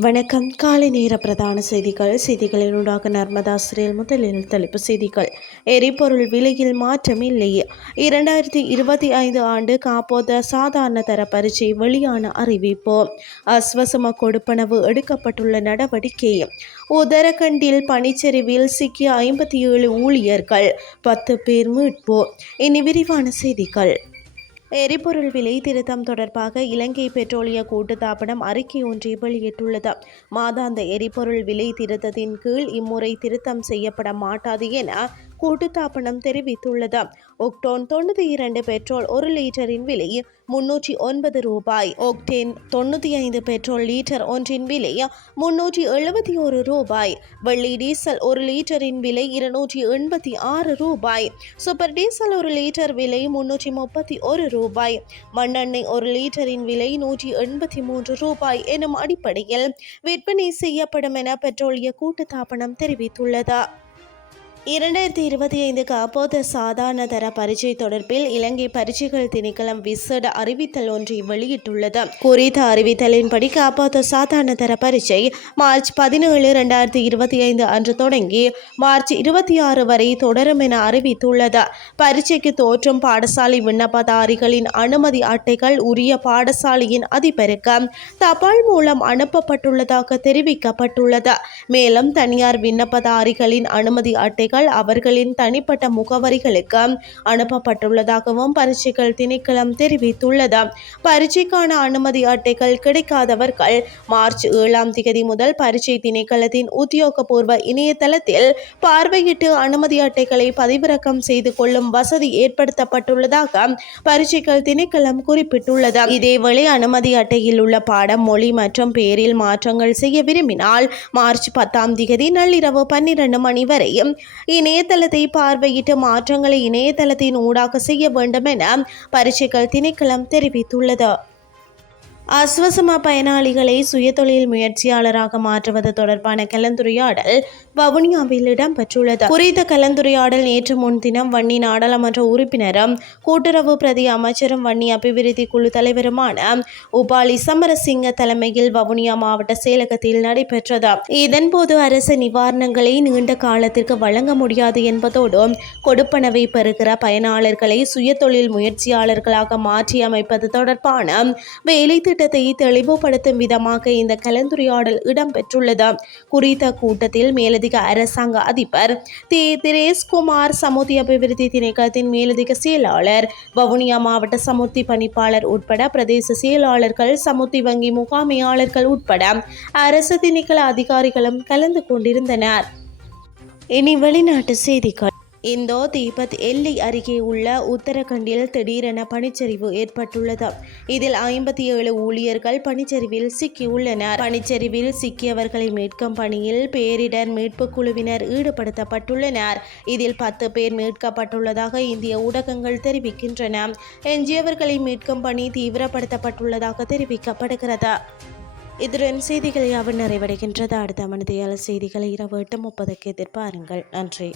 வணக்கம். காலை நேர பிரதான செய்திகள். செய்திகளில் ஊடாக நர்மதாஸ்ரில் முதலில் தலைப்பு செய்திகள். எரிபொருள் விலையில் மாற்றம் இல்லை. இரண்டாயிரத்தி இருபத்தி ஐந்து ஆண்டு காப்போத சாதாரண தர பரீட்சை வெளியான அறிவிப்பு. அஸ்வசம கொடுப்பனவு எடுக்கப்பட்டுள்ள நடவடிக்கை. உதரகண்டில் பனிச்சரிவில் சிக்கிய ஐம்பத்தி ஏழு ஊழியர்கள். பத்து பேர் மீட்பு. இனி விரிவான செய்திகள். எரிபொருள் விலை திருத்தம் தொடர்பாக இலங்கை பெட்ரோலிய கூட்டுத்தாபனம் அறிக்கை ஒன்றை வெளியிட்டுள்ளது. மாதாந்த எரிபொருள் விலை திருத்தத்தின் கீழ் இம்முறை திருத்தம் செய்யப்பட மாட்டாது என கூட்டுத்தாபனம் தெரிவித்துள்ளது. ஒக்டோன் தொண்ணூற்றி இரண்டு பெட்ரோல் ஒரு லிட்டரின் விலை முன்னூற்றி ஒன்பது ரூபாய். ஒக்டேன் தொண்ணூற்றி ஐந்து பெட்ரோல் லீட்டர் ஒன்றின் விலை முன்னூற்றி எழுபத்தி ஒரு ரூபாய். வெள்ளி டீசல் ஒரு லீட்டரின் விலை இருநூற்றி எண்பத்தி ஆறு ரூபாய். சூப்பர் டீசல் ஒரு லிட்டர் விலை முன்னூற்றி முப்பத்தி ஒரு ரூபாய். மண்ணெண்ணெய் ஒரு லிட்டரின் விலை நூற்றி எண்பத்தி மூன்று ரூபாய் எனும் அடிப்படையில் விற்பனை செய்யப்படும் என பெட்ரோலிய கூட்டுத்தாபனம் தெரிவித்துள்ளது. இரண்டாயிரத்தி இருபத்தி ஐந்து காப்போத சாதாரண தர பரீட்சை தொடர்பில் இலங்கை பரீட்சைகள் திணைக்களம் விசேட அறிவித்தல் ஒன்றை வெளியிட்டுள்ளது. குறித்த அறிவித்தலின்படி காப்போத சாதாரண தர பரீட்சை மார்ச் பதினேழு இரண்டாயிரத்தி இருபத்தி ஐந்து அன்று தொடங்கி மார்ச் இருபத்தி ஆறு வரை தொடரும் என அறிவித்துள்ளது. பரீட்சைக்கு தோற்றும் பாடசாலை விண்ணப்பதாரிகளின் அனுமதி அட்டைகள் உரிய பாடசாலையின் அதிபருக்கு தபால் மூலம் அனுப்பப்பட்டுள்ளதாக தெரிவிக்கப்பட்டுள்ளது. மேலும் தனியார் விண்ணப்பதாரிகளின் அனுமதி அட்டைகள் அவர்களின் தனிப்பட்ட முகவரிகளுக்கு அனுப்பப்பட்டுள்ளதாகவும் பரீட்சைகள் திணைக்களம் தெரிவித்துள்ளது. பரீட்சைக்கான அனுமதி அட்டைகள் கிடைக்காதவர்கள் மார்ச் ஏழாம் தேதி முதல் பரீட்சை திணைக்களத்தின் உத்தியோகபூர்வ இணையதளத்தில் பார்வையிட்டு அனுமதி அட்டைகளை பதிவிறக்கம் செய்து கொள்ளும் வசதி ஏற்படுத்தப்பட்டுள்ளதாக பரீட்சைகள் திணைக்களம் குறிப்பிட்டுள்ளது. இதேவேளை அனுமதி அட்டையில் உள்ள பாடம் மொழி மற்றும் பெயரில் மாற்றங்கள் செய்ய விரும்பினால் மார்ச் பத்தாம் தேதி நள்ளிரவு பன்னிரண்டு மணி வரை இணையதளத்தை பார்வையிட்டு மாற்றங்களை இணையதளத்தின் ஊடாக செய்ய வேண்டும் என பரீட்சைகள் திணைக்களம் தெரிவித்துள்ளது. அஸ்வசமா பயனாளிகளை சுயதொழில் முயற்சியாளராக மாற்றுவது தொடர்பான கலந்துரையாடல் வவுனியாவில் இடம்பெற்றுள்ளது. குறித்த கலந்துரையாடல் நேற்று முன்தினம் வன்னி நாடாளுமன்ற உறுப்பினரும் கூட்டுறவு பிரதி அமைச்சரும் வன்னி அபிவிருத்தி குழு தலைவருமான உபாலி சமரசிங்க தலைமையில் வவுனியா மாவட்ட செயலகத்தில் நடைபெற்றது. இதன்போது அரசு நிவாரணங்களை நீண்ட காலத்திற்கு வழங்க முடியாது என்பதோடு கொடுப்பனவை பெறுகிற பயனாளர்களை சுயதொழில் முயற்சியாளர்களாக மாற்றி அமைப்பது தொடர்பான வேலை திட்டத்தை தெளிவுபடுத்தும் விதமாக இந்த கலந்துரையாடல் இடம்பெற்றுள்ளது. குறித்த கூட்டத்தில் மேலதிக அரசாங்க அதிபர் தி திரேஷ்குமார் சமுதி அபிவிருத்தி திணைக்களத்தின் மேலதிக செயலாளர் வவுனியா மாவட்ட சமுர்த்தி பணிப்பாளர் உட்பட பிரதேச செயலாளர்கள் சமுர்த்தி வங்கி முகாமையாளர்கள் உட்பட அரசு திணைக்கள அதிகாரிகளும் கலந்து கொண்டிருந்தனர். இனி வெளிநாட்டு செய்திகள். இந்தோ தீபத் எல்லை அருகே உள்ள உத்தரகண்டில் திடீரென பனிச்சரிவு ஏற்பட்டுள்ளது. இதில் ஐம்பத்தி ஏழு ஊழியர்கள் பனிச்சரிவில் சிக்கியுள்ளனர். பனிச்சரிவில் சிக்கியவர்களை மீட்கும் பணியில் பேரிடர் மீட்பு குழுவினர் ஈடுபடுத்தப்பட்டுள்ளனர். இதில் பத்து பேர் மீட்கப்பட்டுள்ளதாக இந்திய ஊடகங்கள் தெரிவிக்கின்றன. எஞ்சியவர்களை மீட்கும் பணி தீவிரப்படுத்தப்பட்டுள்ளதாக தெரிவிக்கப்படுகிறது. இதுடன் செய்திகள் யாவும் நிறைவடைகின்றது. அடுத்த மனிதையாளர் செய்திகளை இரவு எட்டு முப்பதுக்கு எதிர்பாருங்கள். நன்றி.